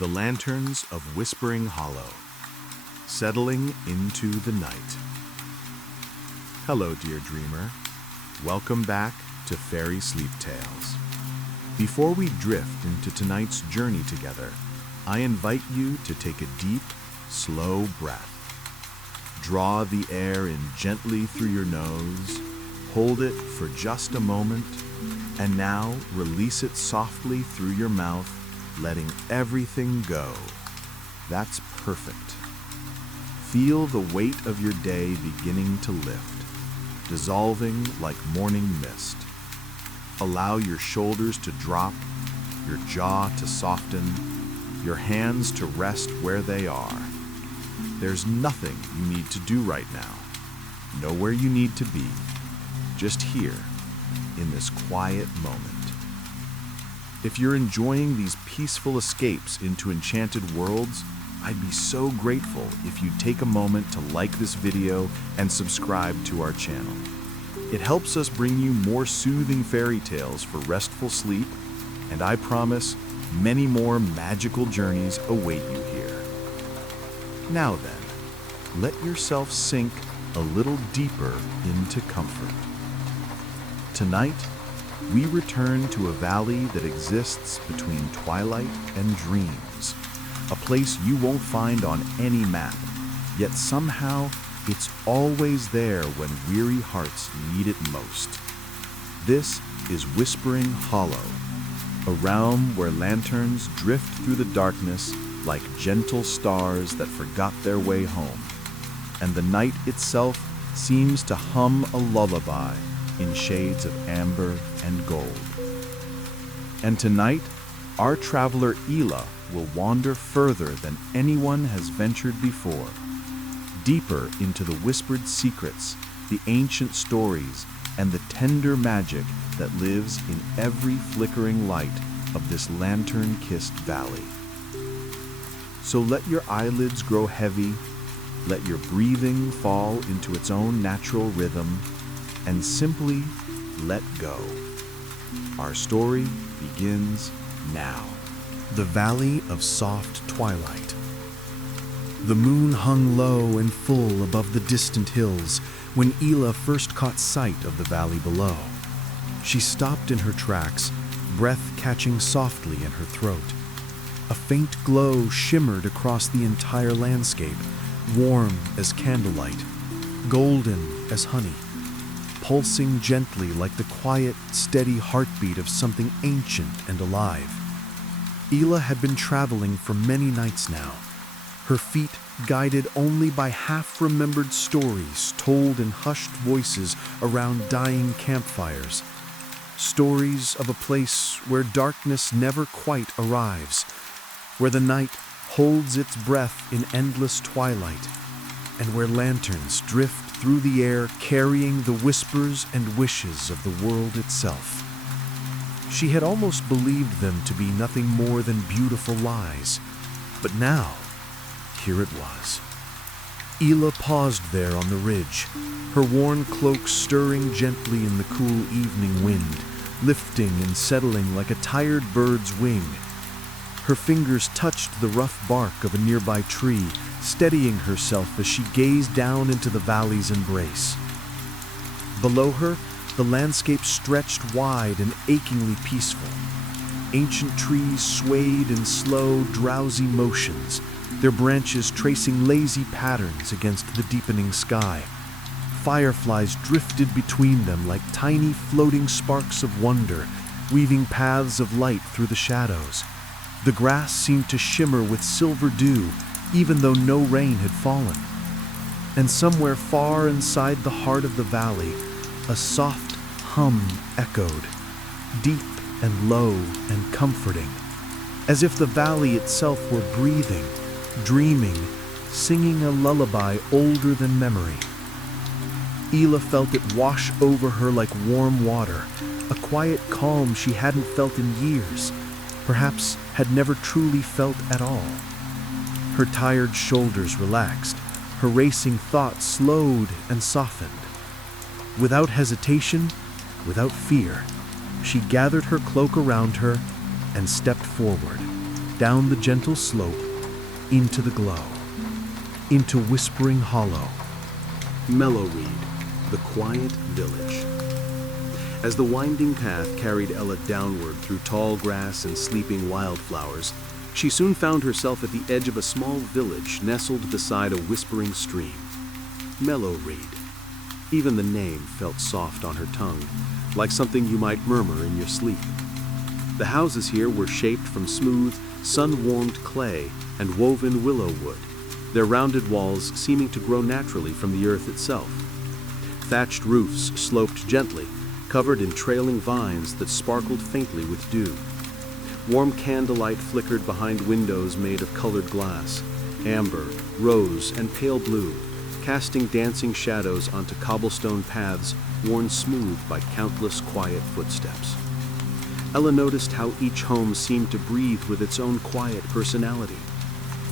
The lanterns of Whispering Hollow, settling into the night. Hello, dear dreamer. Welcome back to Fairy Sleep Tales. Before we drift into tonight's journey together, I invite you to take a deep, slow breath. Draw the air in gently through your nose, hold it for just a moment, and now release it softly through your mouth, letting everything go. That's perfect. Feel the weight of your day beginning to lift, dissolving like morning mist. Allow your shoulders to drop, your jaw to soften, your hands to rest where they are. There's nothing you need to do right now. Know where you need to be, just here, in this quiet moment. If you're enjoying these peaceful escapes into enchanted worlds, I'd be so grateful if you'd take a moment to like this video and subscribe to our channel. It helps us bring you more soothing fairy tales for restful sleep, and I promise many more magical journeys await you here. Now then, let yourself sink a little deeper into comfort. Tonight, we return to a valley that exists between twilight and dreams, a place you won't find on any map, yet somehow it's always there when weary hearts need it most. This is Whispering Hollow, a realm where lanterns drift through the darkness like gentle stars that forgot their way home, and the night itself seems to hum a lullaby in shades of amber and gold. And tonight, our traveler Elsa will wander further than anyone has ventured before, deeper into the whispered secrets, the ancient stories, and the tender magic that lives in every flickering light of this lantern-kissed valley. So let your eyelids grow heavy, let your breathing fall into its own natural rhythm, and simply let go. Our story begins now. The Valley of Soft Twilight. The moon hung low and full above the distant hills when Elsa first caught sight of the valley below. She stopped in her tracks, breath catching softly in her throat. A faint glow shimmered across the entire landscape, warm as candlelight, golden as honey, pulsing gently like the quiet, steady heartbeat of something ancient and alive. Elsa had been traveling for many nights now, her feet guided only by half-remembered stories told in hushed voices around dying campfires. Stories of a place where darkness never quite arrives, where the night holds its breath in endless twilight, and where lanterns drift through the air carrying the whispers and wishes of the world itself. She had almost believed them to be nothing more than beautiful lies, but now, here it was. Elsa paused there on the ridge, her worn cloak stirring gently in the cool evening wind, lifting and settling like a tired bird's wing. Her fingers touched the rough bark of a nearby tree, steadying herself as she gazed down into the valley's embrace. Below her, the landscape stretched wide and achingly peaceful. Ancient trees swayed in slow, drowsy motions, their branches tracing lazy patterns against the deepening sky. Fireflies drifted between them like tiny floating sparks of wonder, weaving paths of light through the shadows. The grass seemed to shimmer with silver dew, even though no rain had fallen. And somewhere far inside the heart of the valley, a soft hum echoed, deep and low and comforting, as if the valley itself were breathing, dreaming, singing a lullaby older than memory. Elsa felt it wash over her like warm water, a quiet calm she hadn't felt in years, perhaps had never truly felt at all. Her tired shoulders relaxed, her racing thoughts slowed and softened. Without hesitation, without fear, she gathered her cloak around her and stepped forward. down the gentle slope, into the glow, into Whispering Hollow. Meadowreed, the quiet village. As the winding path carried Ella downward through tall grass and sleeping wildflowers, she soon found herself at the edge of a small village nestled beside a whispering stream. Meadowreed. Even the name felt soft on her tongue, like something you might murmur in your sleep. The houses here were shaped from smooth, sun-warmed clay and woven willow wood, their rounded walls seeming to grow naturally from the earth itself. Thatched roofs sloped gently, covered in trailing vines that sparkled faintly with dew. Warm candlelight flickered behind windows made of colored glass, amber, rose, and pale blue, casting dancing shadows onto cobblestone paths worn smooth by countless quiet footsteps. Ella noticed how each home seemed to breathe with its own quiet personality.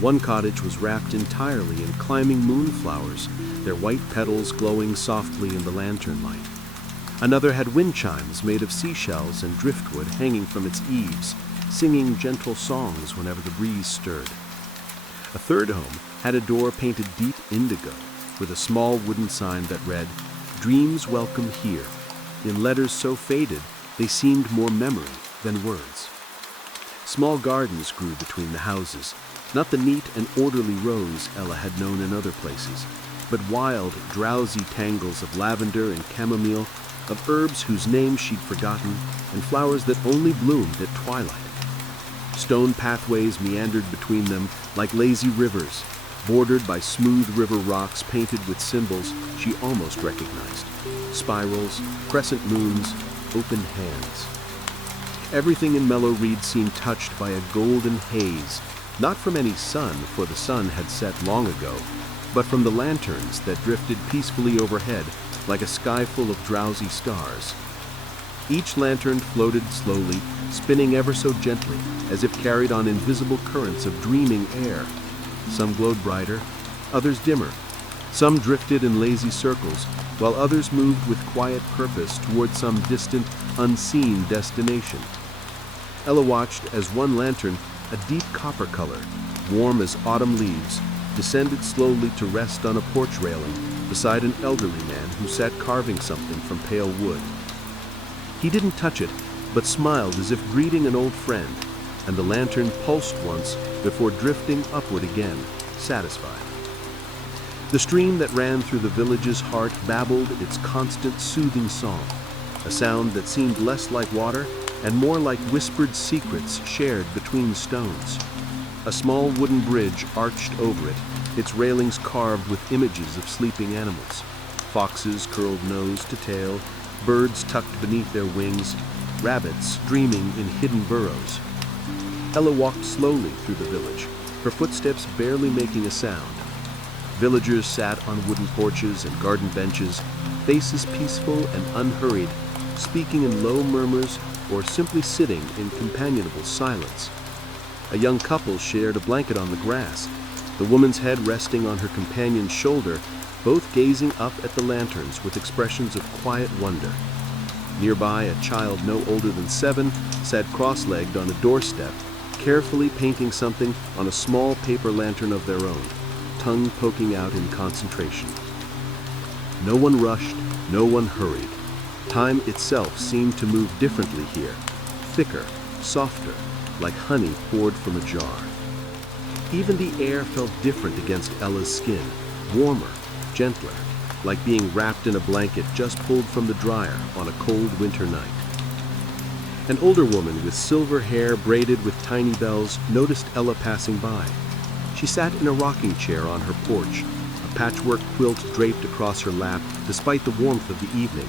One cottage was wrapped entirely in climbing moonflowers, their white petals glowing softly in the lantern light. Another had wind chimes made of seashells and driftwood hanging from its eaves, singing gentle songs whenever the breeze stirred. A third home had a door painted deep indigo, with a small wooden sign that read, "Dreams welcome here," in letters so faded they seemed more memory than words. Small gardens grew between the houses, not the neat and orderly rows Ella had known in other places, but wild, drowsy tangles of lavender and chamomile, of herbs whose names she'd forgotten, and flowers that only bloomed at twilight. Stone pathways meandered between them like lazy rivers, bordered by smooth river rocks painted with symbols she almost recognized: spirals, crescent moons, open hands. Everything in Meadowreed seemed touched by a golden haze, not from any sun, for the sun had set long ago, but from the lanterns that drifted peacefully overhead like a sky full of drowsy stars. Each lantern floated slowly, spinning ever so gently, as if carried on invisible currents of dreaming air. Some glowed brighter, others dimmer. Some drifted in lazy circles, while others moved with quiet purpose toward some distant, unseen destination. Ella watched as one lantern, a deep copper color, warm as autumn leaves, descended slowly to rest on a porch railing beside an elderly man who sat carving something from pale wood. He didn't touch it, but smiled as if greeting an old friend, and the lantern pulsed once before drifting upward again, satisfied. The stream that ran through the village's heart babbled its constant soothing song, a sound that seemed less like water and more like whispered secrets shared between stones. A small wooden bridge arched over it, its railings carved with images of sleeping animals: foxes curled nose to tail, birds tucked beneath their wings, rabbits dreaming in hidden burrows. Ella walked slowly through the village, her footsteps barely making a sound. Villagers sat on wooden porches and garden benches, faces peaceful and unhurried, speaking in low murmurs or simply sitting in companionable silence. A young couple shared a blanket on the grass, the woman's head resting on her companion's shoulder, both gazing up at the lanterns with expressions of quiet wonder. Nearby, a child no older than 7 sat cross-legged on a doorstep, carefully painting something on a small paper lantern of their own, tongue poking out in concentration. No one rushed, no one hurried. Time itself seemed to move differently here, thicker, softer, like honey poured from a jar. Even the air felt different against Ella's skin, warmer, gentler, like being wrapped in a blanket just pulled from the dryer on a cold winter night. An older woman with silver hair braided with tiny bells noticed Ella passing by. She sat in a rocking chair on her porch, a patchwork quilt draped across her lap despite the warmth of the evening.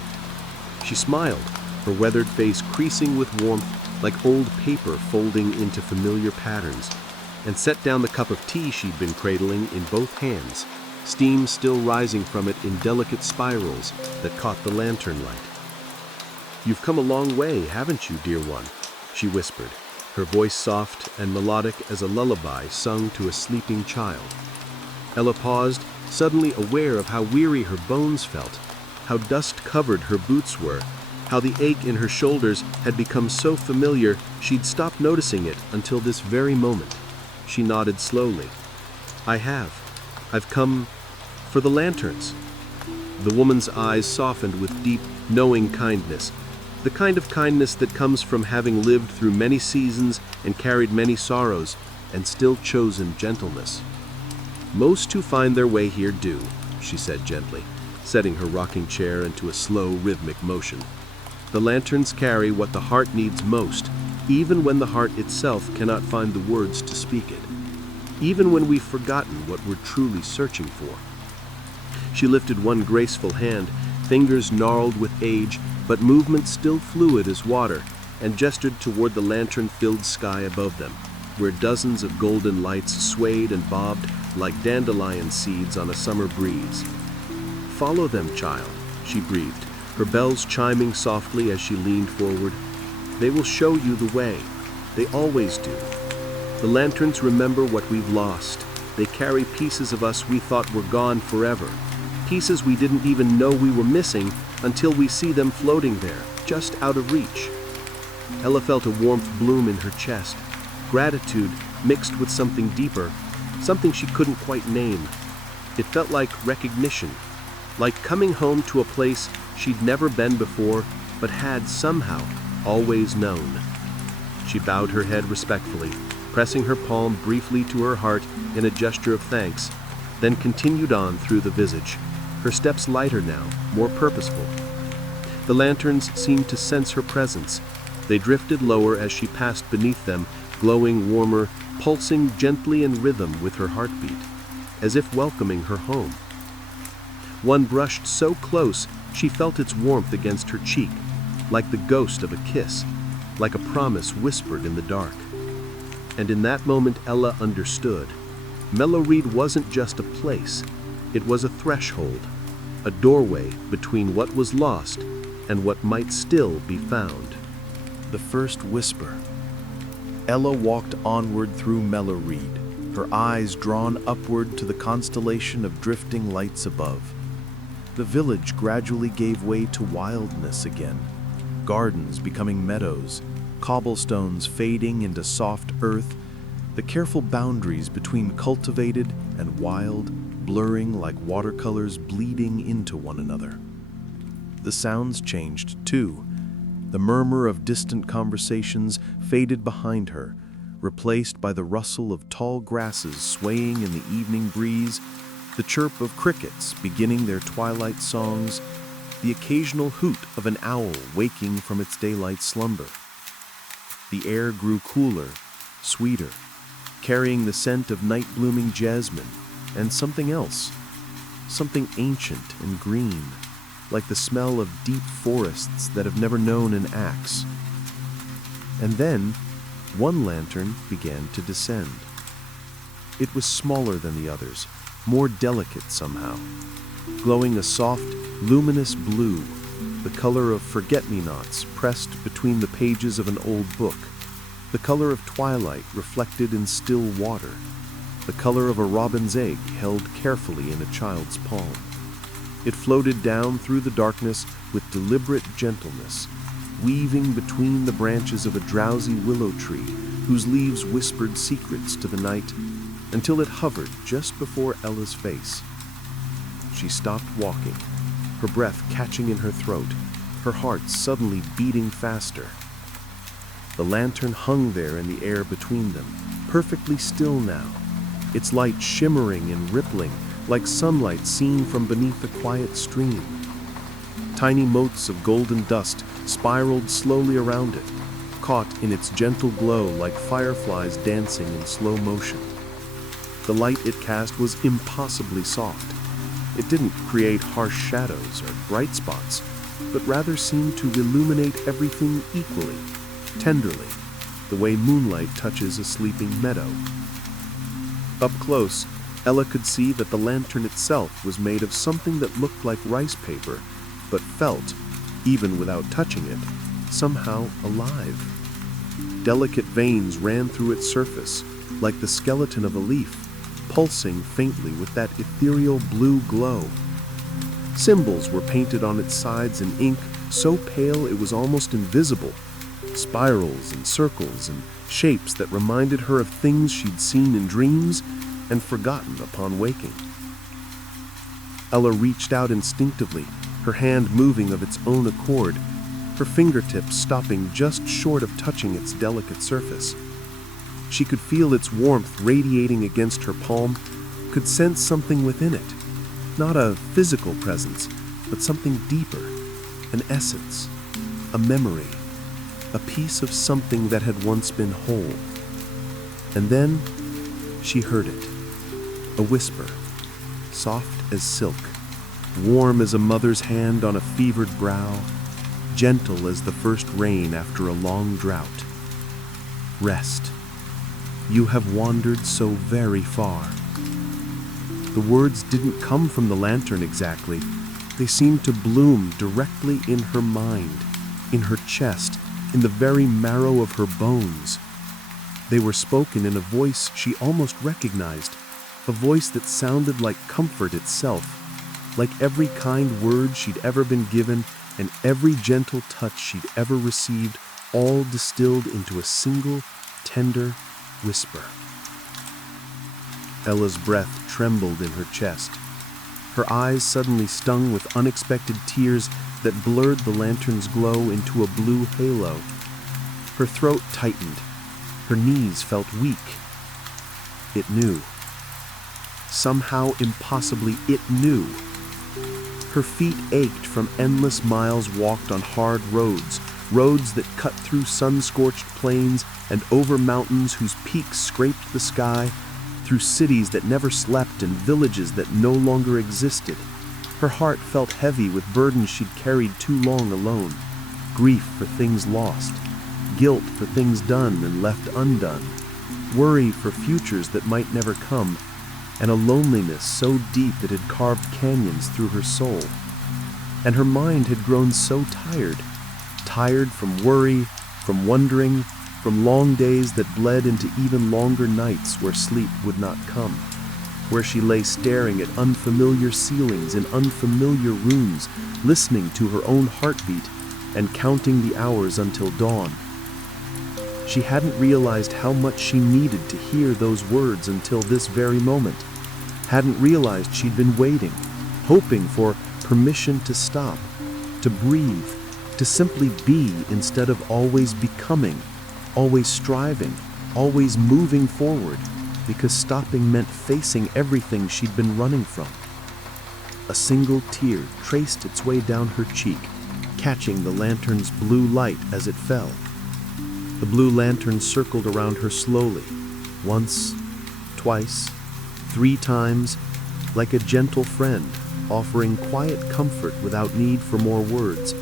She smiled, her weathered face creasing with warmth like old paper folding into familiar patterns, and set down the cup of tea she'd been cradling in both hands, steam still rising from it in delicate spirals that caught the lantern light. "You've come a long way, haven't you, dear one?" she whispered, her voice soft and melodic as a lullaby sung to a sleeping child. Ella paused, suddenly aware of how weary her bones felt, how dust-covered her boots were, how the ache in her shoulders had become so familiar she'd stopped noticing it until this very moment. She nodded slowly. "I have. I've come for the lanterns." The woman's eyes softened with deep, knowing kindness, the kind of kindness that comes from having lived through many seasons and carried many sorrows, and still chosen gentleness. "Most who find their way here do," she said gently, setting her rocking chair into a slow, rhythmic motion. "The lanterns carry what the heart needs most, even when the heart itself cannot find the words to speak it, even when we've forgotten what we're truly searching for." She lifted one graceful hand, fingers gnarled with age, but movement still fluid as water, and gestured toward the lantern-filled sky above them, where dozens of golden lights swayed and bobbed like dandelion seeds on a summer breeze. "Follow them, child," she breathed, her bells chiming softly as she leaned forward. "They will show you the way. They always do. The lanterns remember what we've lost. They carry pieces of us we thought were gone forever, pieces we didn't even know we were missing until we see them floating there, just out of reach." Ella felt a warmth bloom in her chest, gratitude mixed with something deeper, something she couldn't quite name. It felt like recognition, like coming home to a place she'd never been before, but had somehow always known. She bowed her head respectfully, pressing her palm briefly to her heart in a gesture of thanks, then continued on through the visage, her steps lighter now, more purposeful. The lanterns seemed to sense her presence. They drifted lower as she passed beneath them, glowing warmer, pulsing gently in rhythm with her heartbeat, as if welcoming her home. One brushed so close she felt its warmth against her cheek, like the ghost of a kiss, like a promise whispered in the dark. And in that moment Ella understood. Meadowreed wasn't just a place, it was a threshold, a doorway between what was lost and what might still be found. The first whisper. Ella walked onward through Meadowreed, her eyes drawn upward to the constellation of drifting lights above. The village gradually gave way to wildness again, gardens becoming meadows, cobblestones fading into soft earth, the careful boundaries between cultivated and wild blurring like watercolors bleeding into one another. The sounds changed too. The murmur of distant conversations faded behind her, replaced by the rustle of tall grasses swaying in the evening breeze, the chirp of crickets beginning their twilight songs, the occasional hoot of an owl waking from its daylight slumber. The air grew cooler, sweeter, carrying the scent of night-blooming jasmine and something else, something ancient and green, like the smell of deep forests that have never known an axe. And then, one lantern began to descend. It was smaller than the others, more delicate somehow, glowing a soft, luminous blue, the color of forget-me-nots pressed between the pages of an old book, the color of twilight reflected in still water, the color of a robin's egg held carefully in a child's palm. It floated down through the darkness with deliberate gentleness, weaving between the branches of a drowsy willow tree whose leaves whispered secrets to the night, until it hovered just before Ella's face. She stopped walking, her breath catching in her throat, her heart suddenly beating faster. The lantern hung there in the air between them, perfectly still now, its light shimmering and rippling like sunlight seen from beneath a quiet stream. Tiny motes of golden dust spiraled slowly around it, caught in its gentle glow like fireflies dancing in slow motion. The light it cast was impossibly soft. It didn't create harsh shadows or bright spots, but rather seemed to illuminate everything equally, tenderly, the way moonlight touches a sleeping meadow. Up close, Ella could see that the lantern itself was made of something that looked like rice paper, but felt, even without touching it, somehow alive. Delicate veins ran through its surface, like the skeleton of a leaf, pulsing faintly with that ethereal blue glow. Symbols were painted on its sides in ink so pale it was almost invisible, spirals and circles and shapes that reminded her of things she'd seen in dreams and forgotten upon waking. Ella reached out instinctively, her hand moving of its own accord, her fingertips stopping just short of touching its delicate surface. She could feel its warmth radiating against her palm, could sense something within it, not a physical presence, but something deeper, an essence, a memory, a piece of something that had once been whole. And then she heard it, a whisper, soft as silk, warm as a mother's hand on a fevered brow, gentle as the first rain after a long drought. Rest. You have wandered so very far. The words didn't come from the lantern exactly. They seemed to bloom directly in her mind, in her chest, in the very marrow of her bones. They were spoken in a voice she almost recognized, a voice that sounded like comfort itself, like every kind word she'd ever been given and every gentle touch she'd ever received, all distilled into a single, tender whisper. Ella's breath trembled in her chest. Her eyes suddenly stung with unexpected tears that blurred the lantern's glow into a blue halo. Her throat tightened. Her knees felt weak. It knew. Somehow, impossibly, it knew. Her feet ached from endless miles walked on hard roads, roads that cut through sun-scorched plains and over mountains whose peaks scraped the sky, through cities that never slept and villages that no longer existed. Her heart felt heavy with burdens she'd carried too long alone, grief for things lost, guilt for things done and left undone, worry for futures that might never come, and a loneliness so deep it had carved canyons through her soul. And her mind had grown so tired from worry, from wondering, from long days that bled into even longer nights where sleep would not come, where she lay staring at unfamiliar ceilings in unfamiliar rooms, listening to her own heartbeat and counting the hours until dawn. She hadn't realized how much she needed to hear those words until this very moment, hadn't realized she'd been waiting, hoping for permission to stop, to breathe, to simply be instead of always becoming, always striving, always moving forward, because stopping meant facing everything she'd been running from. A single tear traced its way down her cheek, catching the lantern's blue light as it fell. The blue lantern circled around her slowly, once, twice, 3 times, like a gentle friend, offering quiet comfort without need for more words,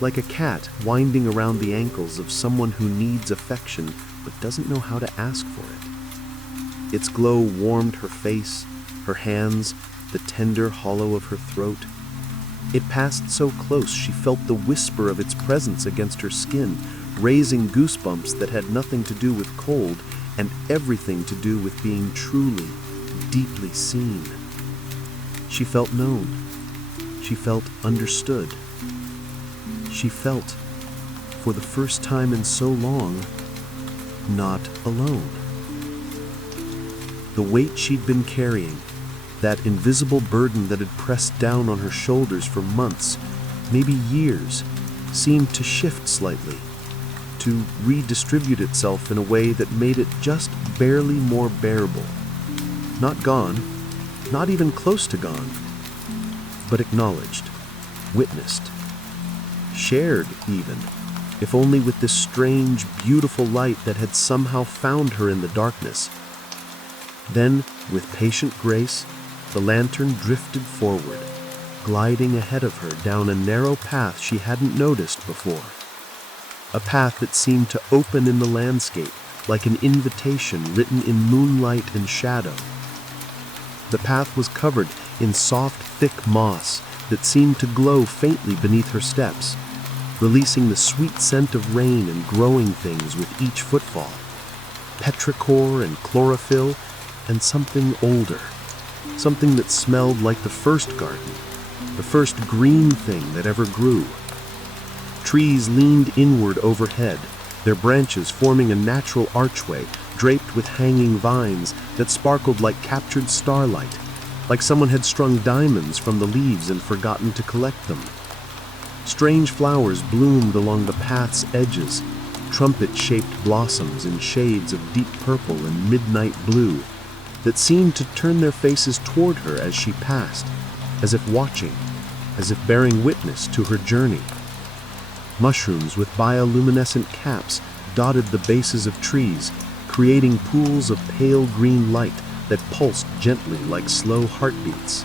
like a cat winding around the ankles of someone who needs affection but doesn't know how to ask for it. Its glow warmed her face, her hands, the tender hollow of her throat. It passed so close she felt the whisper of its presence against her skin, raising goosebumps that had nothing to do with cold and everything to do with being truly, deeply seen. She felt known. She felt understood. She felt, for the first time in so long, not alone. The weight she'd been carrying, that invisible burden that had pressed down on her shoulders for months, maybe years, seemed to shift slightly, to redistribute itself in a way that made it just barely more bearable. Not gone, not even close to gone, but acknowledged, witnessed, shared even, if only with this strange, beautiful light that had somehow found her in the darkness. Then, with patient grace, the lantern drifted forward, gliding ahead of her down a narrow path she hadn't noticed before. A path that seemed to open in the landscape like an invitation written in moonlight and shadow. The path was covered in soft, thick moss that seemed to glow faintly beneath her steps, releasing the sweet scent of rain and growing things with each footfall, petrichor and chlorophyll, and something older, something that smelled like the first garden, the first green thing that ever grew, Trees leaned inward overhead, their branches forming a natural archway draped with hanging vines that sparkled like captured starlight, like someone had strung diamonds from the leaves and forgotten to collect them. Strange flowers bloomed along the path's edges, trumpet-shaped blossoms in shades of deep purple and midnight blue that seemed to turn their faces toward her as she passed, as if watching, as if bearing witness to her journey. Mushrooms with bioluminescent caps dotted the bases of trees, creating pools of pale green light that pulsed gently like slow heartbeats.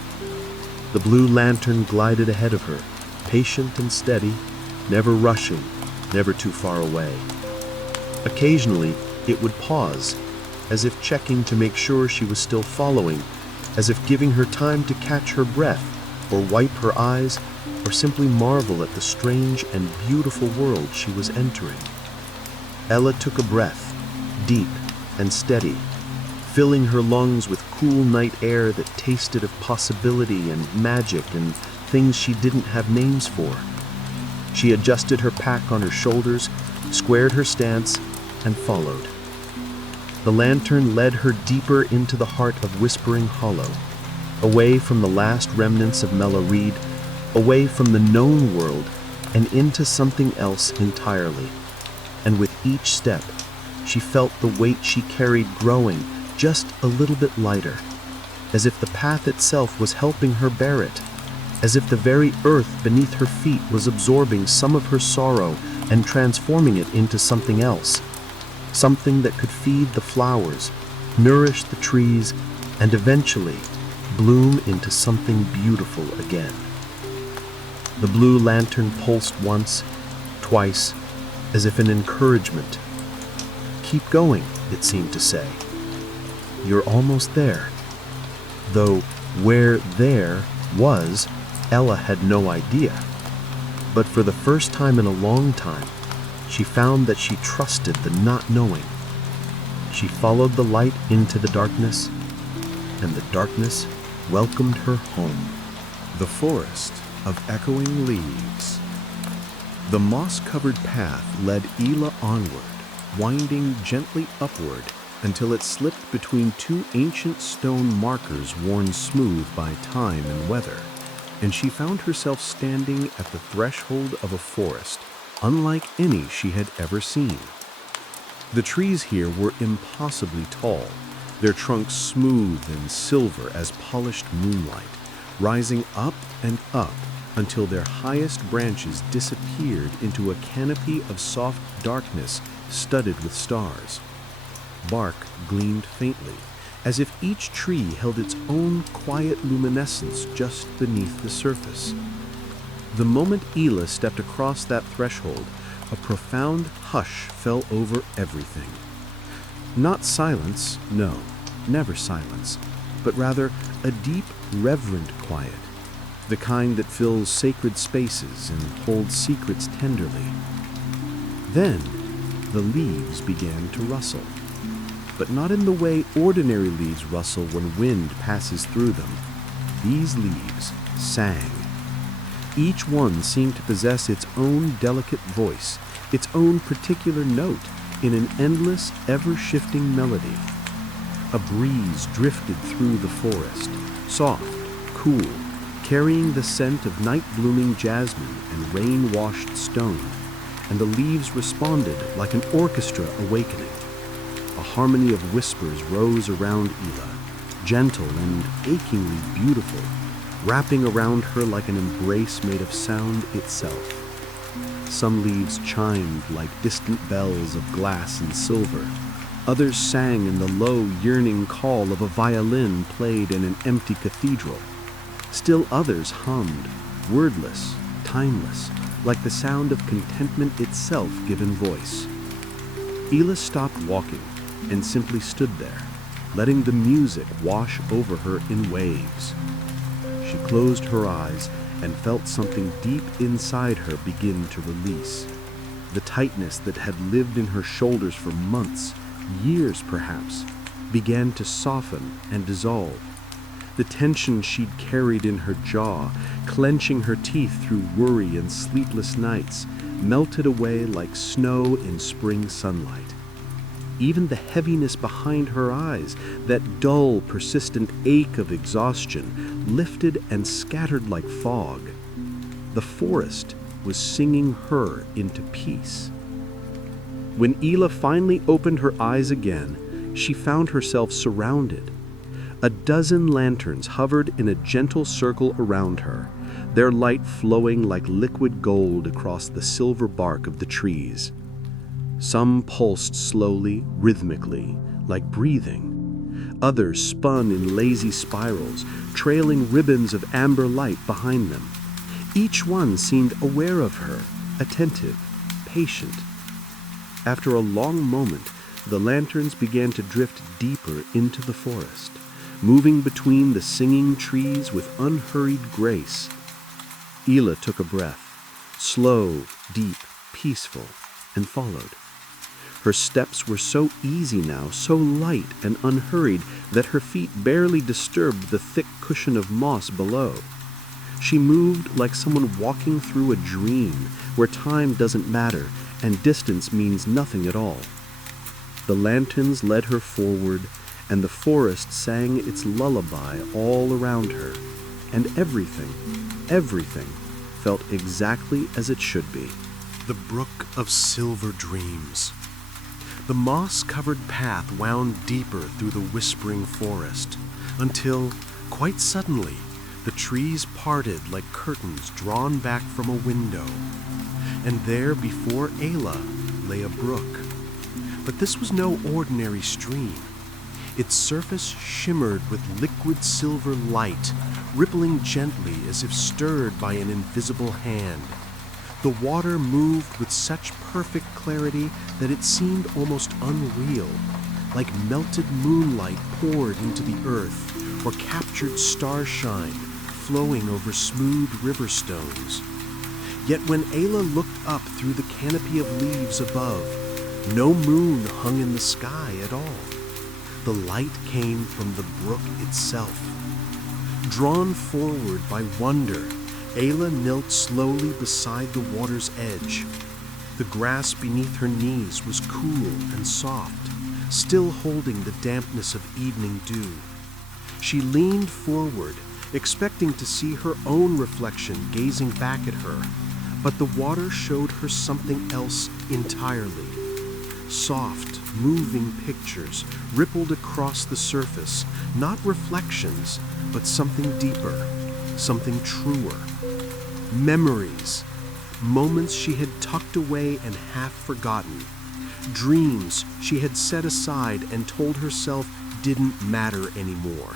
The blue lantern glided ahead of her, patient and steady, never rushing, never too far away. Occasionally, it would pause, as if checking to make sure she was still following, as if giving her time to catch her breath, or wipe her eyes, or simply marvel at the strange and beautiful world she was entering. Ella took a breath, deep and steady, filling her lungs with cool night air that tasted of possibility and magic and things she didn't have names for. She adjusted her pack on her shoulders, squared her stance, and followed. The lantern led her deeper into the heart of Whispering Hollow, away from the last remnants of Meadows, away from the known world, and into something else entirely. And with each step, she felt the weight she carried growing just a little bit lighter, as if the path itself was helping her bear it, as if the very earth beneath her feet was absorbing some of her sorrow and transforming it into something else, something that could feed the flowers, nourish the trees, and eventually bloom into something beautiful again. The blue lantern pulsed once, twice, as if an encouragement. Keep going, it seemed to say. You're almost there. Though where there was, Ella had no idea. But for the first time in a long time, she found that she trusted the not knowing. She followed the light into the darkness, and the darkness welcomed her home. The forest of echoing leaves. The moss-covered path led Ela onward, winding gently upward until it slipped between two ancient stone markers worn smooth by time and weather, and she found herself standing at the threshold of a forest unlike any she had ever seen. The trees here were impossibly tall, their trunks smooth and silver as polished moonlight, rising up and up until their highest branches disappeared into a canopy of soft darkness studded with stars. Bark gleamed faintly, as if each tree held its own quiet luminescence just beneath the surface. The moment Ela stepped across that threshold, a profound hush fell over everything. Not silence, no, never silence, but rather a deep, reverent quiet, the kind that fills sacred spaces and holds secrets tenderly. Then, the leaves began to rustle, but not in the way ordinary leaves rustle when wind passes through them. These leaves sang. Each one seemed to possess its own delicate voice, its own particular note in an endless, ever-shifting melody. A breeze drifted through the forest, soft, cool, carrying the scent of night-blooming jasmine and rain-washed stone, and the leaves responded like an orchestra awakening. A harmony of whispers rose around Ela, gentle and achingly beautiful, wrapping around her like an embrace made of sound itself. Some leaves chimed like distant bells of glass and silver. Others sang in the low, yearning call of a violin played in an empty cathedral. Still others hummed, wordless, timeless, like the sound of contentment itself given voice. Ela stopped walking and simply stood there, letting the music wash over her in waves. She closed her eyes and felt something deep inside her begin to release. The tightness that had lived in her shoulders for months, years perhaps, began to soften and dissolve. The tension she'd carried in her jaw, clenching her teeth through worry and sleepless nights, melted away like snow in spring sunlight. Even the heaviness behind her eyes, that dull, persistent ache of exhaustion, lifted and scattered like fog. The forest was singing her into peace. When Ela finally opened her eyes again, she found herself surrounded. A dozen lanterns hovered in a gentle circle around her, their light flowing like liquid gold across the silver bark of the trees. Some pulsed slowly, rhythmically, like breathing. Others spun in lazy spirals, trailing ribbons of amber light behind them. Each one seemed aware of her, attentive, patient. After a long moment, the lanterns began to drift deeper into the forest, moving between the singing trees with unhurried grace. Ela took a breath, slow, deep, peaceful, and followed. Her steps were so easy now, so light and unhurried, that her feet barely disturbed the thick cushion of moss below. She moved like someone walking through a dream, where time doesn't matter and distance means nothing at all. The lanterns led her forward, and the forest sang its lullaby all around her, and everything felt exactly as it should be. The brook of silver dreams. The moss-covered path wound deeper through the whispering forest, until, quite suddenly, the trees parted like curtains drawn back from a window. And there before Ela lay a brook. But this was no ordinary stream. Its surface shimmered with liquid silver light, rippling gently as if stirred by an invisible hand. The water moved with such perfect clarity that it seemed almost unreal, like melted moonlight poured into the earth, or captured starshine flowing over smooth river stones. Yet when Ela looked up through the canopy of leaves above, no moon hung in the sky at all. The light came from the brook itself. Drawn forward by wonder, Ela knelt slowly beside the water's edge. The grass beneath her knees was cool and soft, still holding the dampness of evening dew. She leaned forward, expecting to see her own reflection gazing back at her, but the water showed her something else entirely. Soft, moving pictures rippled across the surface, not reflections, but something deeper, something truer. Memories, moments she had tucked away and half forgotten. Dreams she had set aside and told herself didn't matter anymore.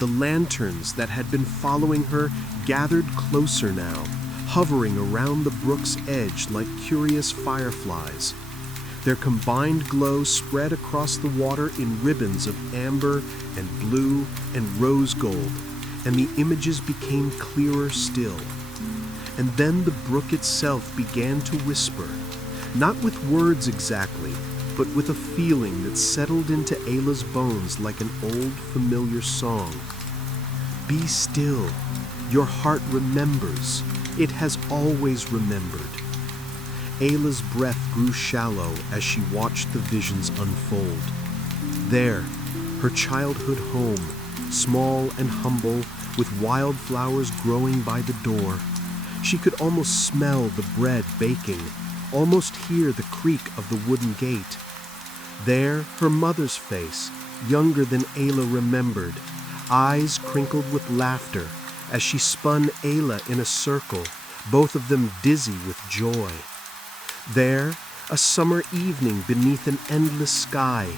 The lanterns that had been following her gathered closer now, hovering around the brook's edge like curious fireflies. Their combined glow spread across the water in ribbons of amber and blue and rose gold, and the images became clearer still. And then the brook itself began to whisper, not with words exactly, but with a feeling that settled into Ela's bones like an old familiar song. Be still. Your heart remembers. It has always remembered. Ela's breath grew shallow as she watched the visions unfold. There, her childhood home, small and humble, with wildflowers growing by the door. She could almost smell the bread baking, almost hear the creak of the wooden gate. There, her mother's face, younger than Ela remembered, eyes crinkled with laughter as she spun Ela in a circle, both of them dizzy with joy. There, a summer evening beneath an endless sky,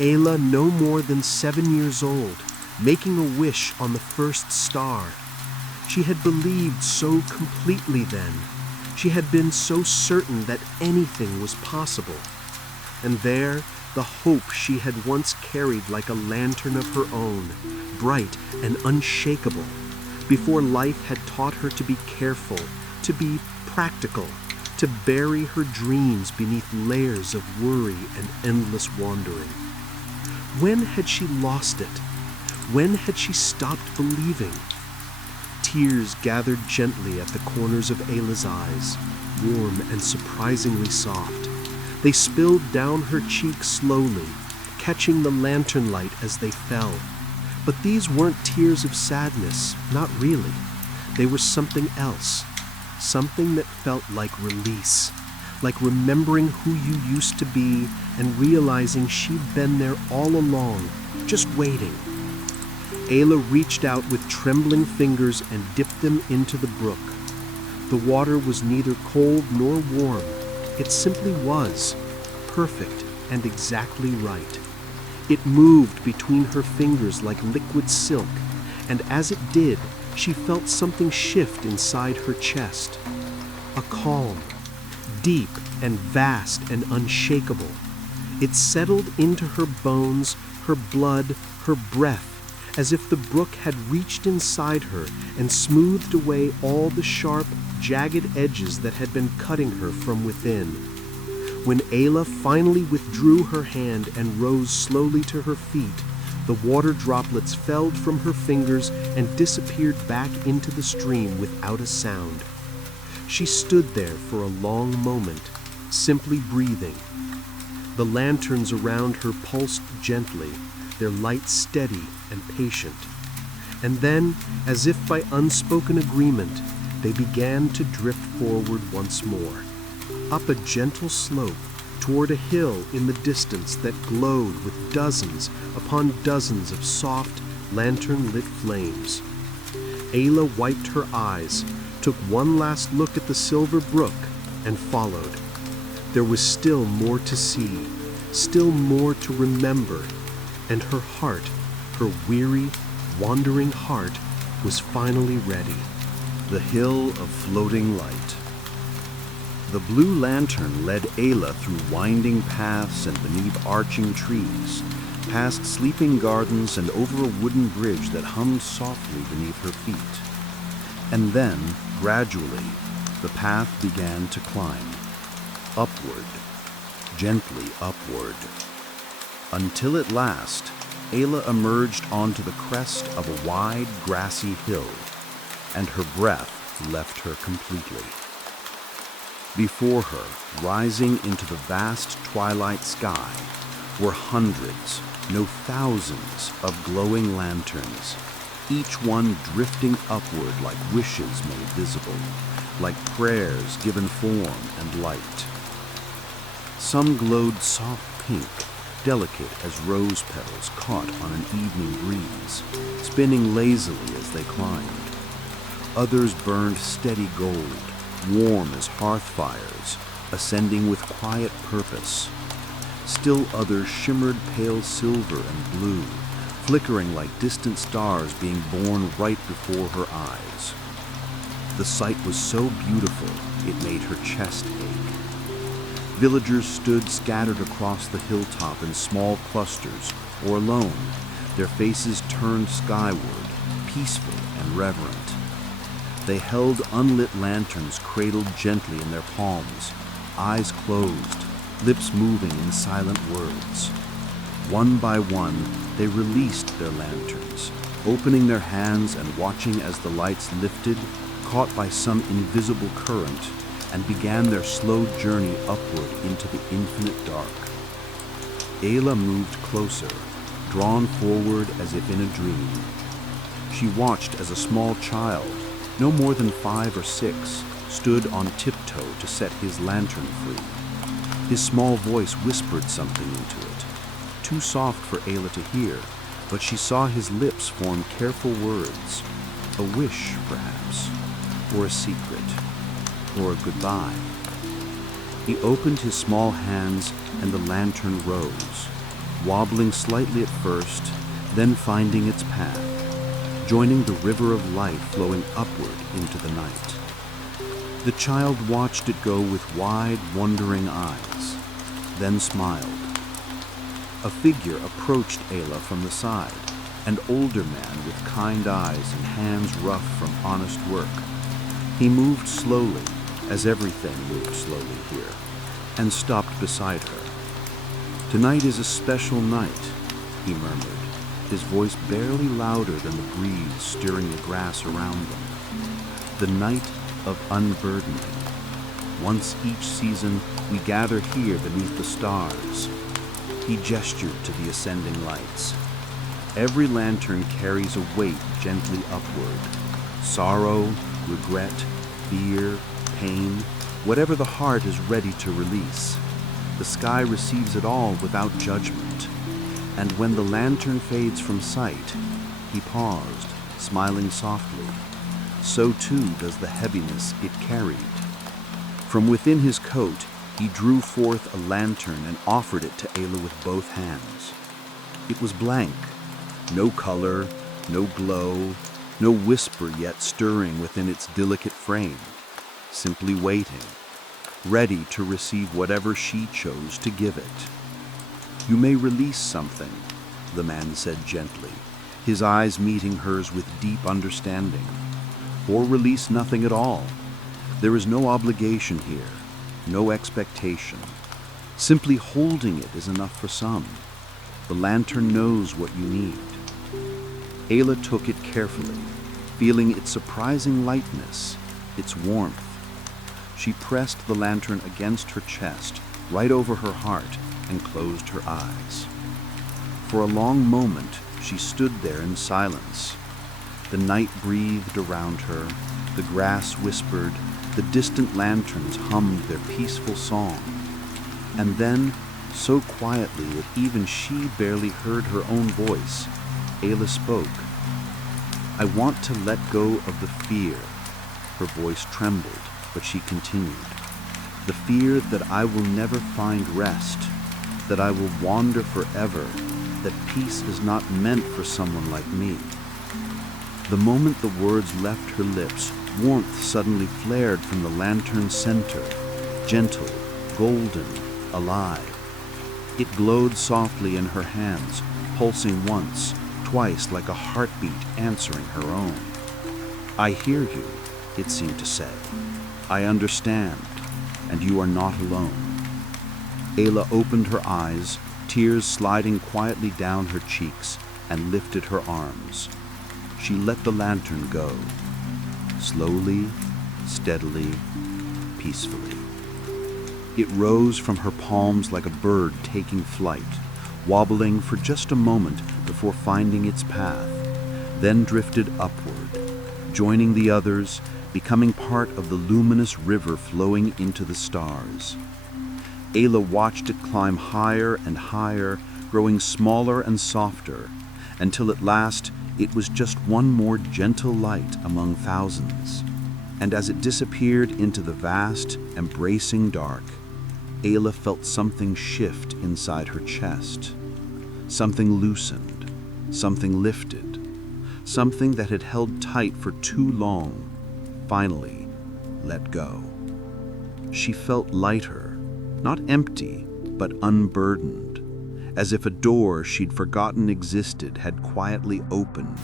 Ela no more than 7 years old, making a wish on the first star. She had believed so completely then. She had been so certain that anything was possible. And there, the hope she had once carried like a lantern of her own, bright and unshakable, before life had taught her to be careful, to be practical, to bury her dreams beneath layers of worry and endless wandering. When had she lost it? When had she stopped believing? tears gathered gently at the corners of Ayla's eyes, warm and surprisingly soft. They spilled down her cheeks slowly, catching the lantern light as they fell. But these weren't tears of sadness, not really. They were something else, something that felt like release, like remembering who you used to be and realizing she'd been there all along, just waiting. Ayla reached out with trembling fingers and dipped them into the brook. The water was neither cold nor warm. It simply was, perfect and exactly right. It moved between her fingers like liquid silk, and as it did, she felt something shift inside her chest. A calm, deep and vast and unshakable. It settled into her bones, her blood, her breath, as if the brook had reached inside her and smoothed away all the sharp, jagged edges that had been cutting her from within. When Ayla finally withdrew her hand and rose slowly to her feet, the water droplets fell from her fingers and disappeared back into the stream without a sound. She stood there for a long moment, simply breathing. The lanterns around her pulsed gently, their light steady and patient. And then, as if by unspoken agreement, they began to drift forward once more, up a gentle slope toward a hill in the distance that glowed with dozens upon dozens of soft, lantern-lit flames. Ayla wiped her eyes, took one last look at the silver brook, and followed. There was still more to see, still more to remember, and her heart, her weary, wandering heart, was finally ready. The Hill of Floating Light. The blue lantern led Ayla through winding paths and beneath arching trees, past sleeping gardens and over a wooden bridge that hummed softly beneath her feet. And then, gradually, the path began to climb, upward, gently upward, until at last, Ayla emerged onto the crest of a wide, grassy hill, and her breath left her completely. Before her, rising into the vast twilight sky, were hundreds, no thousands, of glowing lanterns, each one drifting upward like wishes made visible, like prayers given form and light. Some glowed soft pink, delicate as rose petals caught on an evening breeze, spinning lazily as they climbed. Others burned steady gold, warm as hearth fires, ascending with quiet purpose. Still others shimmered pale silver and blue, flickering like distant stars being born right before her eyes. The sight was so beautiful, it made her chest ache. Villagers stood scattered across the hilltop in small clusters or alone, their faces turned skyward, peaceful and reverent. They held unlit lanterns cradled gently in their palms, eyes closed, lips moving in silent words. One by one, they released their lanterns, opening their hands and watching as the lights lifted, caught by some invisible current, and began their slow journey upward into the infinite dark. Ayla moved closer, drawn forward as if in a dream. She watched as a small child, no more than 5 or 6, stood on tiptoe to set his lantern free. His small voice whispered something into it, too soft for Ayla to hear, but she saw his lips form careful words, a wish, perhaps, or a secret, or a goodbye. He opened his small hands and the lantern rose, wobbling slightly at first, then finding its path, joining the river of light flowing upward into the night. The child watched it go with wide, wondering eyes, then smiled. A figure approached Ayla from the side, an older man with kind eyes and hands rough from honest work. He moved slowly, as everything moved slowly here, and stopped beside her. "Tonight is a special night," he murmured, his voice barely louder than the breeze stirring the grass around them. The night of unburdening. Once each season, we gather here beneath the stars. He gestured to the ascending lights. Every lantern carries a weight gently upward. Sorrow, regret, fear, pain, whatever the heart is ready to release. The sky receives it all without judgment. And when the lantern fades from sight, he paused, smiling softly. So too does the heaviness it carried. From within his coat, he drew forth a lantern and offered it to Ayla with both hands. It was blank, no color, no glow, no whisper yet stirring within its delicate frame, simply waiting, ready to receive whatever she chose to give it. You may release something, the man said gently, his eyes meeting hers with deep understanding, or release nothing at all. There is no obligation here, no expectation. Simply holding it is enough for some. The lantern knows what you need. Ayla took it carefully, feeling its surprising lightness, its warmth. She pressed the lantern against her chest, right over her heart, and closed her eyes. For a long moment, she stood there in silence. The night breathed around her, the grass whispered, the distant lanterns hummed their peaceful song. And then, so quietly that even she barely heard her own voice, Ayla spoke. I want to let go of the fear. Her voice trembled, but she continued. The fear that I will never find rest, that I will wander forever, that peace is not meant for someone like me. The moment the words left her lips, warmth suddenly flared from the lantern's center, gentle, golden, alive. It glowed softly in her hands, pulsing once, twice like a heartbeat answering her own. I hear you, it seemed to say. I understand, and you are not alone. Ayla opened her eyes, tears sliding quietly down her cheeks, and lifted her arms. She let the lantern go, slowly, steadily, peacefully. It rose from her palms like a bird taking flight, wobbling for just a moment before finding its path, then drifted upward, joining the others, becoming part of the luminous river flowing into the stars. Ayla watched it climb higher and higher, growing smaller and softer, until at last it was just one more gentle light among thousands. And as it disappeared into the vast, embracing dark, Ayla felt something shift inside her chest. Something loosened, something lifted, something that had held tight for too long, finally let go. She felt lighter, not empty, but unburdened, as if a door she'd forgotten existed had quietly opened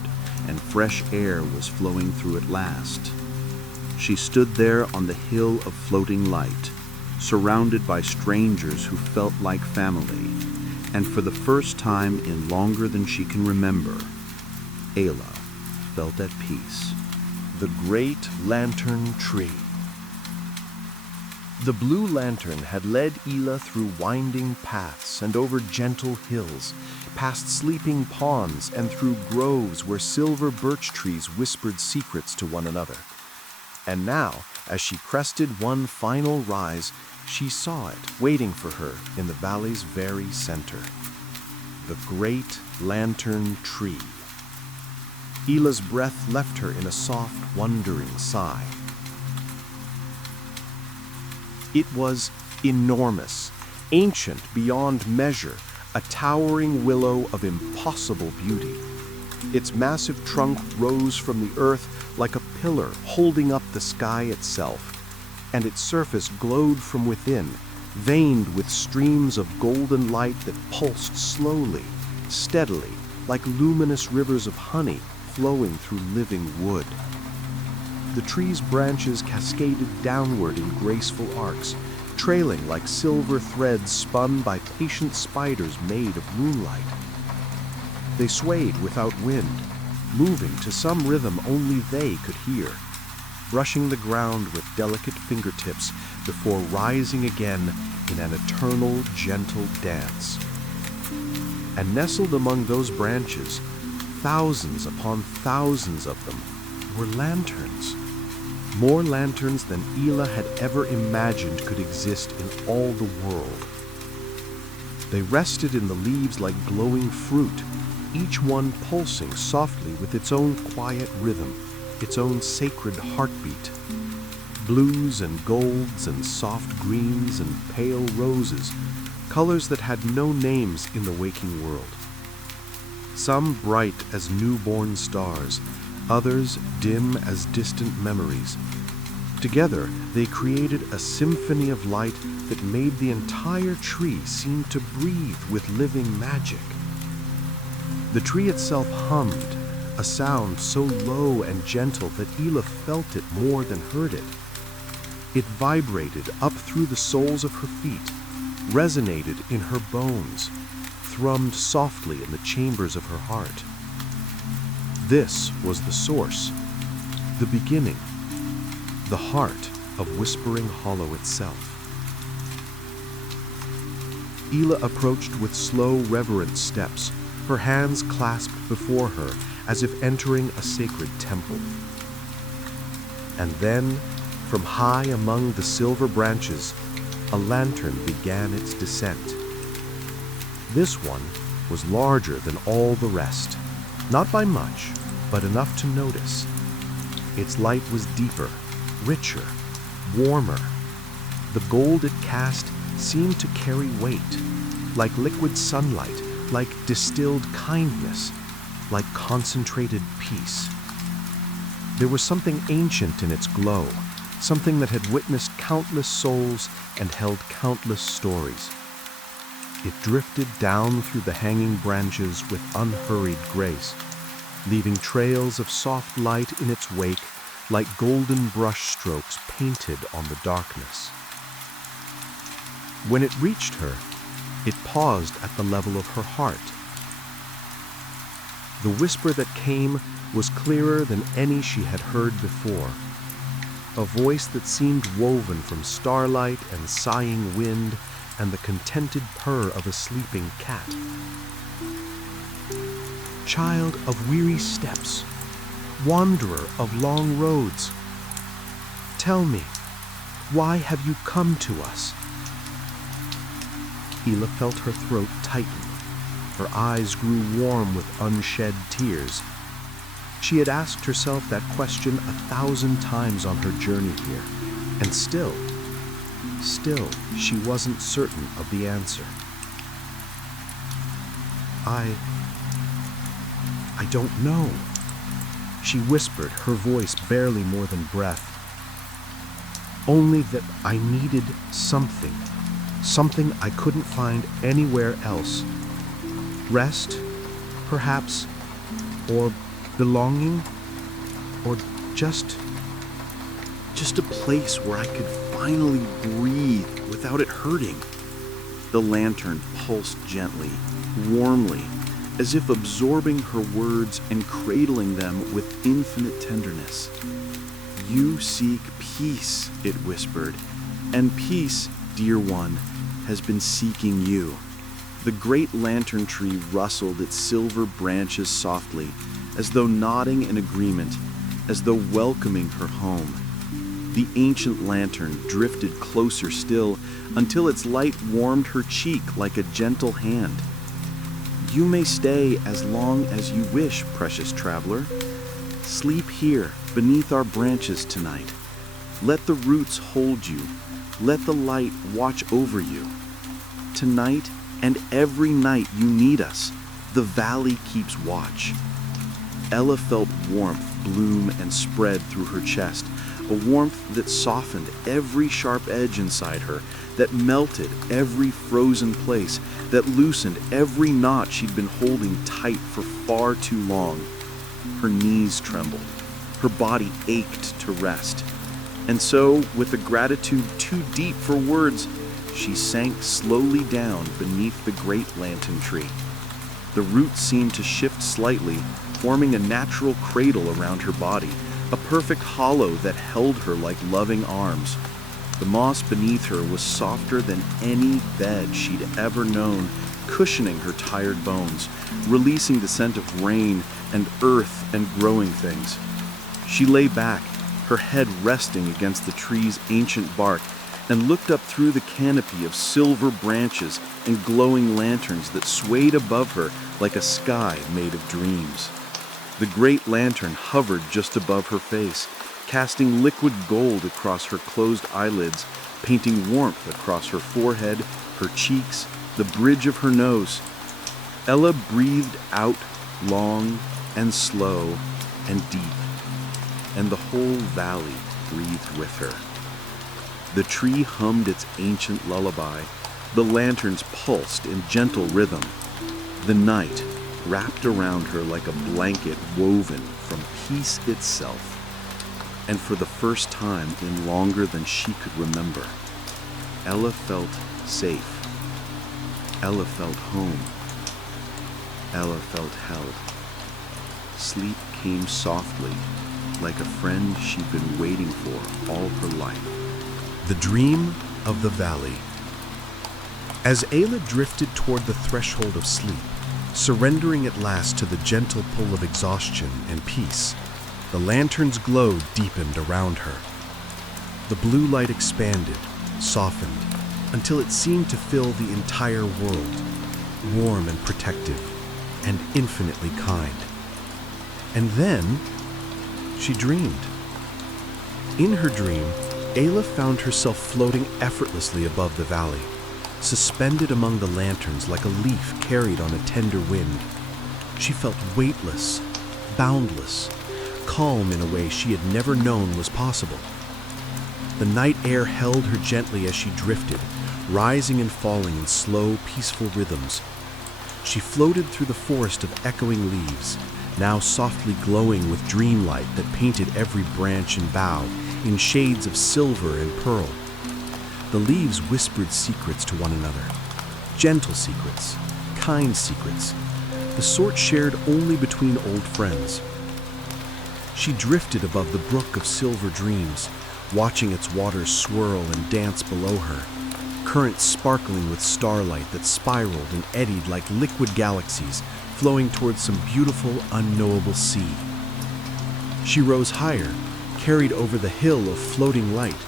and fresh air was flowing through at last. She stood there on the hill of floating light, surrounded by strangers who felt like family, and for the first time in longer than she can remember, Ayla felt at peace. The Great Lantern Tree. The blue lantern had led Ayla through winding paths and over gentle hills, past sleeping ponds and through groves where silver birch trees whispered secrets to one another. And now, as she crested one final rise, she saw it waiting for her in the valley's very center. The Great Lantern Tree. Ayla's breath left her in a soft, wondering sigh. It was enormous, ancient beyond measure, a towering willow of impossible beauty. Its massive trunk rose from the earth like a pillar holding up the sky itself, and its surface glowed from within, veined with streams of golden light that pulsed slowly, steadily, like luminous rivers of honey flowing through living wood. The tree's branches cascaded downward in graceful arcs, trailing like silver threads spun by patient spiders made of moonlight. They swayed without wind, moving to some rhythm only they could hear, brushing the ground with delicate fingertips before rising again in an eternal, gentle dance. And nestled among those branches, thousands upon thousands of them, were lanterns. More lanterns than Ela had ever imagined could exist in all the world. They rested in the leaves like glowing fruit, each one pulsing softly with its own quiet rhythm, its own sacred heartbeat. Blues and golds and soft greens and pale roses, colors that had no names in the waking world. Some bright as newborn stars, others dim as distant memories. Together, they created a symphony of light that made the entire tree seem to breathe with living magic. The tree itself hummed, a sound so low and gentle that Ela felt it more than heard it. It vibrated up through the soles of her feet, resonated in her bones, thrummed softly in the chambers of her heart. This was the source, the beginning, the heart of Whispering Hollow itself. Ela approached with slow, reverent steps, her hands clasped before her as if entering a sacred temple. And then, from high among the silver branches, a lantern began its descent. This one was larger than all the rest, not by much, but enough to notice. Its light was deeper, richer, warmer. The gold it cast seemed to carry weight, like liquid sunlight, like distilled kindness, like concentrated peace. There was something ancient in its glow, something that had witnessed countless souls and held countless stories. It drifted down through the hanging branches with unhurried grace, leaving trails of soft light in its wake like golden brush strokes painted on the darkness. When it reached her, it paused at the level of her heart. The whisper that came was clearer than any she had heard before, a voice that seemed woven from starlight and sighing wind and the contented purr of a sleeping cat. Child of weary steps, wanderer of long roads, tell me, why have you come to us? Ela felt her throat tighten. Her eyes grew warm with unshed tears. She had asked herself that question 1,000 times on her journey here, and still, she wasn't certain of the answer. I don't know, she whispered, her voice barely more than breath. Only that I needed something I couldn't find anywhere else. Rest, perhaps, or belonging, or just a place where I could finally breathe without it hurting. The lantern pulsed gently, warmly, as if absorbing her words and cradling them with infinite tenderness. You seek peace, it whispered, and peace, dear one, has been seeking you. The great lantern tree rustled its silver branches softly, as though nodding in agreement, as though welcoming her home. The ancient lantern drifted closer still until its light warmed her cheek like a gentle hand. You may stay as long as you wish, precious traveler. Sleep here beneath our branches tonight. Let the roots hold you. Let the light watch over you. Tonight and every night you need us, the valley keeps watch. Ella felt warmth bloom and spread through her chest, a warmth that softened every sharp edge inside her, that melted every frozen place, that loosened every knot she'd been holding tight for far too long. Her knees trembled. Her body ached to rest. And so, with a gratitude too deep for words, she sank slowly down beneath the great lantern tree. The roots seemed to shift slightly, forming a natural cradle around her body, a perfect hollow that held her like loving arms. The moss beneath her was softer than any bed she'd ever known, cushioning her tired bones, releasing the scent of rain and earth and growing things. She lay back, her head resting against the tree's ancient bark, and looked up through the canopy of silver branches and glowing lanterns that swayed above her like a sky made of dreams. The great lantern hovered just above her face, casting liquid gold across her closed eyelids, painting warmth across her forehead, her cheeks, the bridge of her nose. Ella breathed out long and slow and deep, and the whole valley breathed with her. The tree hummed its ancient lullaby. The lanterns pulsed in gentle rhythm. The night wrapped around her like a blanket woven from peace itself. And for the first time in longer than she could remember, Ella felt safe. Ella felt home. Ella felt held. Sleep came softly, like a friend she'd been waiting for all her life. The Dream of the Valley. As Ayla drifted toward the threshold of sleep, surrendering at last to the gentle pull of exhaustion and peace, the lantern's glow deepened around her. The blue light expanded, softened, until it seemed to fill the entire world, warm and protective, and infinitely kind. And then, she dreamed. In her dream, Ayla found herself floating effortlessly above the valley, suspended among the lanterns like a leaf carried on a tender wind. She felt weightless, boundless, calm in a way she had never known was possible. The night air held her gently as she drifted, rising and falling in slow, peaceful rhythms. She floated through the forest of echoing leaves, now softly glowing with dreamlight that painted every branch and bough in shades of silver and pearl. The leaves whispered secrets to one another, gentle secrets, kind secrets, the sort shared only between old friends. She drifted above the brook of silver dreams, watching its waters swirl and dance below her, currents sparkling with starlight that spiraled and eddied like liquid galaxies flowing towards some beautiful, unknowable sea. She rose higher, carried over the hill of floating light,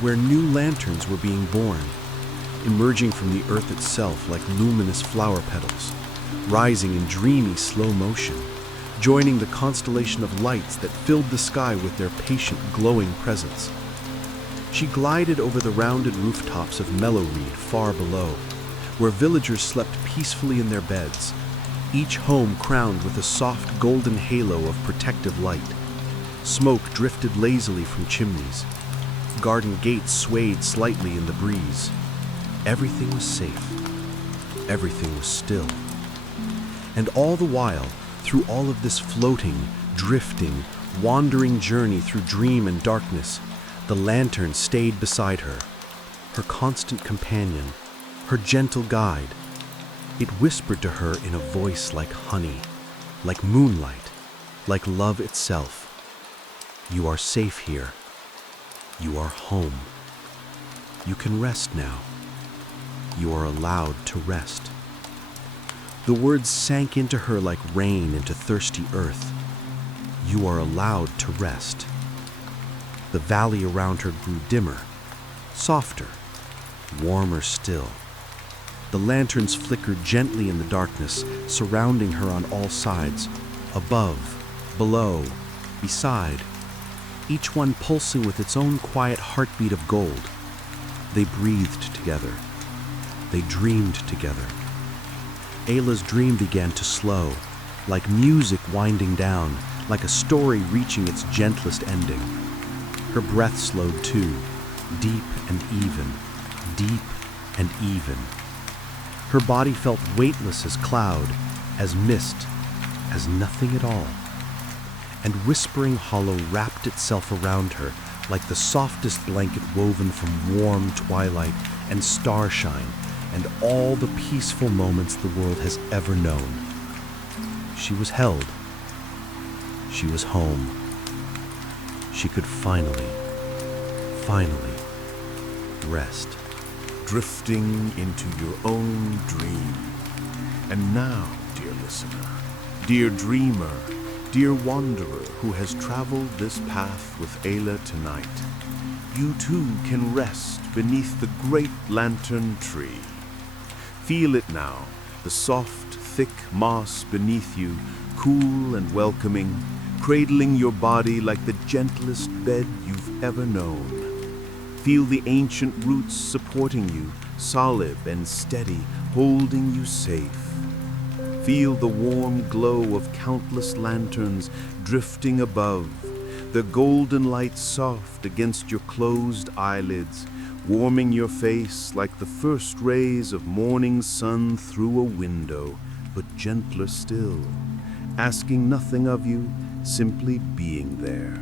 where new lanterns were being born, emerging from the earth itself like luminous flower petals, rising in dreamy slow motion, joining the constellation of lights that filled the sky with their patient, glowing presence. She glided over the rounded rooftops of Meadowreed far below, where villagers slept peacefully in their beds, each home crowned with a soft golden halo of protective light. Smoke drifted lazily from chimneys. Garden gates swayed slightly in the breeze. Everything was safe. Everything was still. And all the while, through all of this floating, drifting, wandering journey through dream and darkness, the lantern stayed beside her, her constant companion, her gentle guide. It whispered to her in a voice like honey, like moonlight, like love itself. You are safe here. You are home. You can rest now. You are allowed to rest. The words sank into her like rain into thirsty earth. You are allowed to rest. The valley around her grew dimmer, softer, warmer still. The lanterns flickered gently in the darkness, surrounding her on all sides, above, below, beside, each one pulsing with its own quiet heartbeat of gold. They breathed together. They dreamed together. Ayla's dream began to slow, like music winding down, like a story reaching its gentlest ending. Her breath slowed too, deep and even, deep and even. Her body felt weightless as cloud, as mist, as nothing at all. And whispering hollow wrapped itself around her like the softest blanket woven from warm twilight and starshine and all the peaceful moments the world has ever known. She was held. She was home. she could finally rest. Drifting into your own dream. And now, dear listener, dear dreamer, dear wanderer who has traveled this path with Ayla tonight, you too can rest beneath the great lantern tree. Feel it now, the soft, thick moss beneath you, cool and welcoming, cradling your body like the gentlest bed you've ever known. Feel the ancient roots supporting you, solid and steady, holding you safe. Feel the warm glow of countless lanterns drifting above, the golden light soft against your closed eyelids, warming your face like the first rays of morning sun through a window, but gentler still, asking nothing of you, simply being there.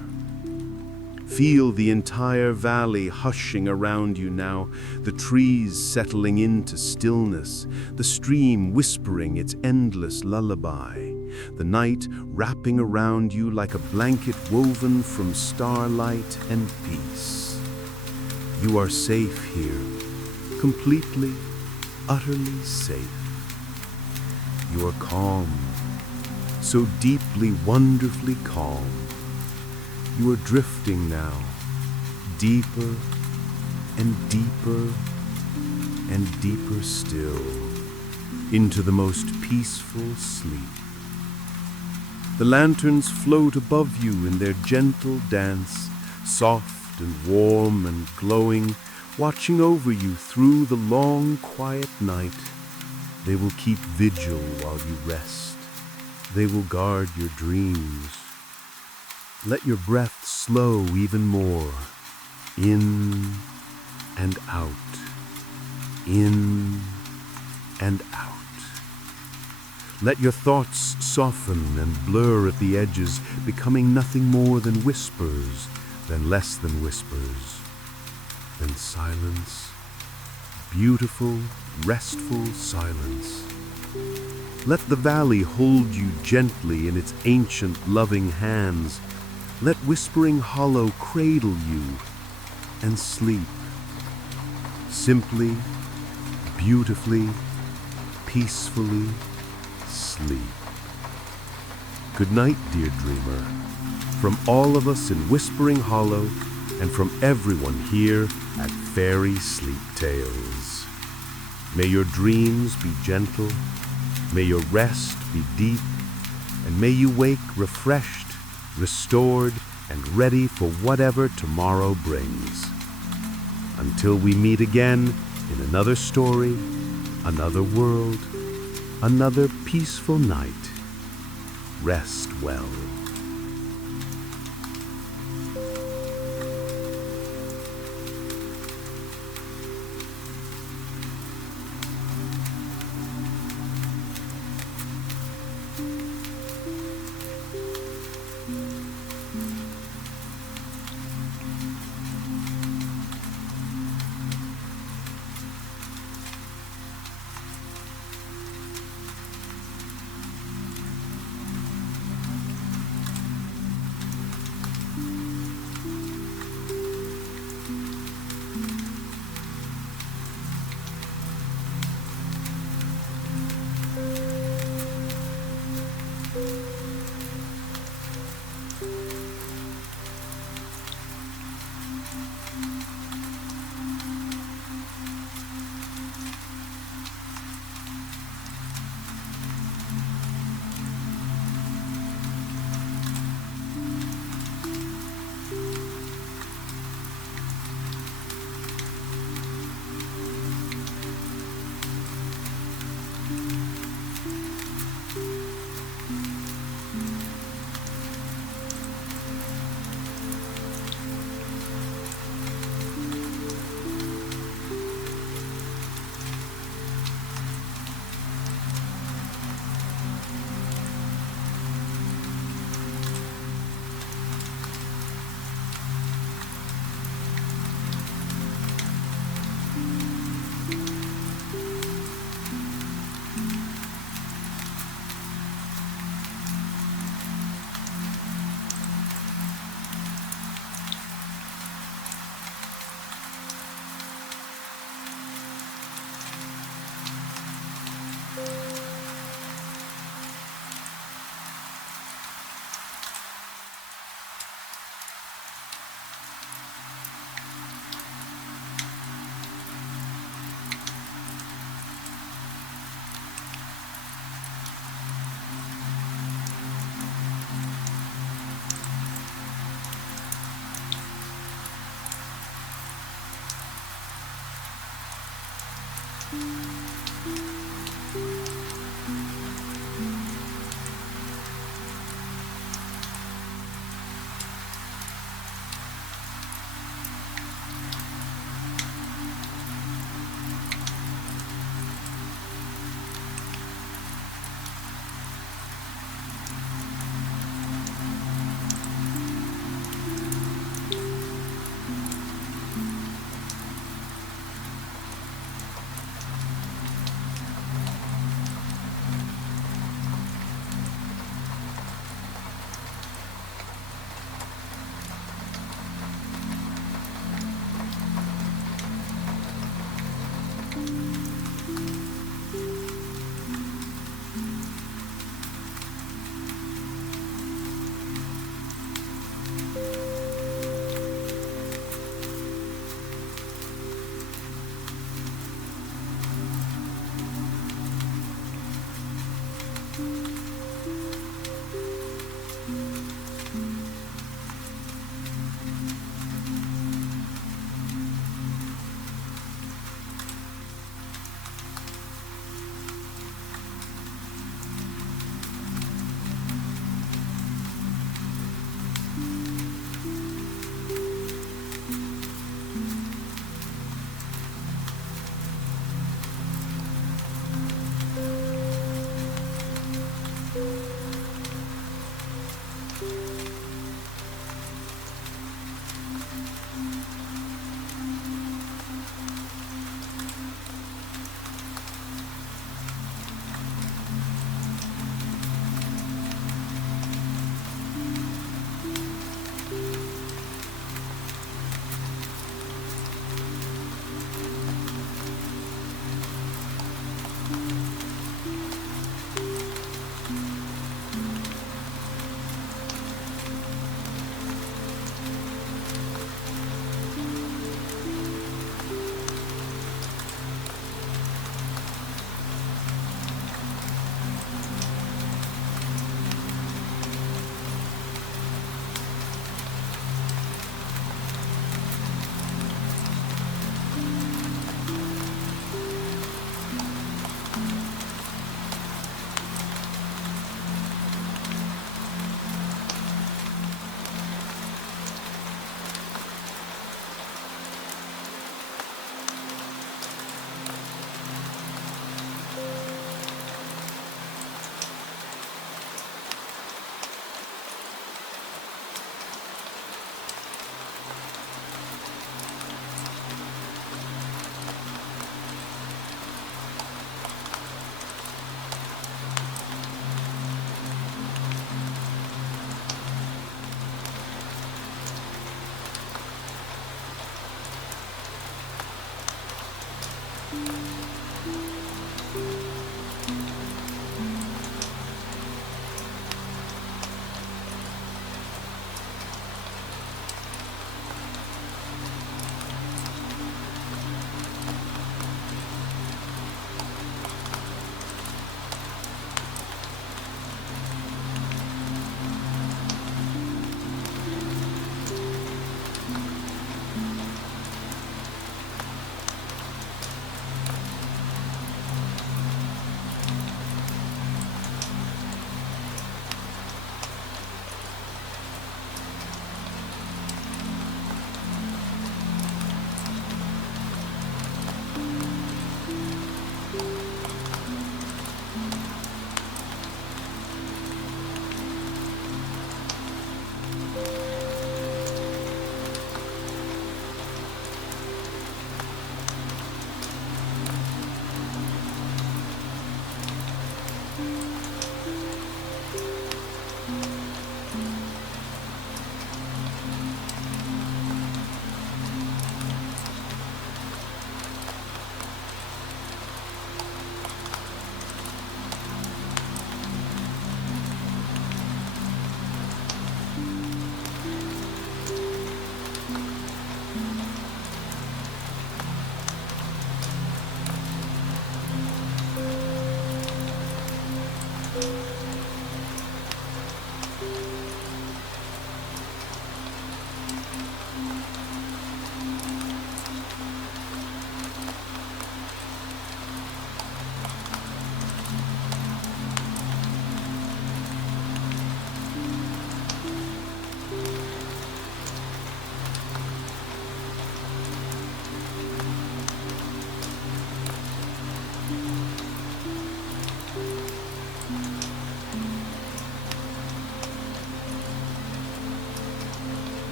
Feel the entire valley hushing around you now, the trees settling into stillness, the stream whispering its endless lullaby, the night wrapping around you like a blanket woven from starlight and peace. You are safe here, completely, utterly safe. You are calm, so deeply, wonderfully calm. You are drifting now, deeper and deeper and deeper still, into the most peaceful sleep. The lanterns float above you in their gentle dance, soft and warm and glowing, watching over you through the long, quiet night. They will keep vigil while you rest. They will guard your dreams. Let your breath slow even more, in and out, in and out. Let your thoughts soften and blur at the edges, becoming nothing more than whispers, then less than whispers, then silence, beautiful, restful silence. Let the valley hold you gently in its ancient, loving hands. Let Whispering Hollow cradle you and sleep. Simply, beautifully, peacefully sleep. Good night, dear dreamer, from all of us in Whispering Hollow and from everyone here at Fairy Sleep Tales. May your dreams be gentle, may your rest be deep, and may you wake refreshed, restored, and ready for whatever tomorrow brings. Until we meet again in another story, another world, another peaceful night, rest well.